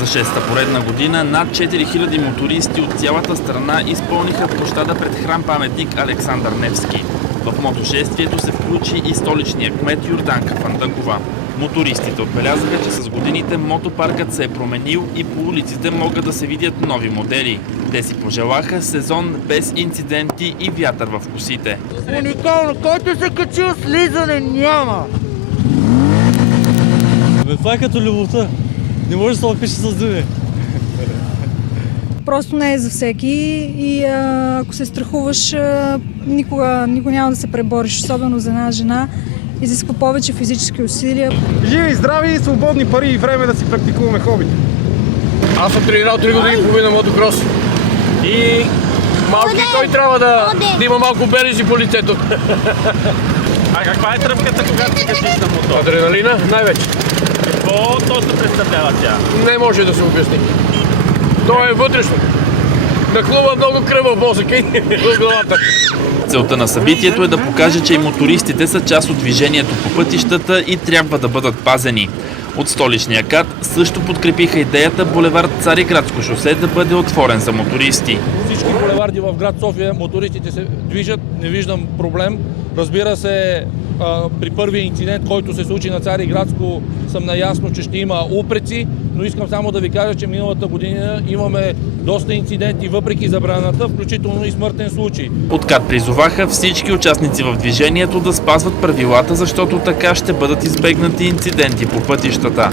За шеста поредна година над 4000 мотористи от цялата страна изпълниха площада пред храм-паметник Александър Невски. В мотошествието се включи и столичния кмет Йорданка Фандъкова. Мотористите отбелязаха, че с годините мотопаркът се е променил и по улиците могат да се видят нови модели. Те си пожелаха сезон без инциденти и вятър в косите. Уникално, който се качил слизане няма. Това е като любовта. Не може да се опише с думи. Просто не е за всеки и ако се страхуваш, никога няма да се пребориш, особено за една жена. Изисква повече физически усилия. Живи, здрави, свободни пари и време да си практикуваме хобите. Аз съм тренирал 3 години и половина мотокрос. И малки той трябва да има малко белези по лицето. А каква е тръпката, когато се качиш на мотор? Адреналина най-вече. Какво точно представлява тя? Не може да се обясни. То е вътрешно. Нахлува много кръв в мозъка и в главата. Целта на събитието е да покаже, че и мотористите са част от движението по пътищата и трябва да бъдат пазени. От столичния КАТ също подкрепиха идеята булевард Цариградско шосе да бъде отворен за мотористи. Всички булеварди в град София мотористите се движат, не виждам проблем. Разбира се, при първия инцидент, който се случи на Цариградско, съм наясно, че ще има упреци, но искам само да ви кажа, че миналата година имаме доста инциденти, въпреки забраната, включително и смъртен случай. От КАТ призоваха всички участници в движението да спазват правилата, защото така ще бъдат избегнати инциденти по пътищата.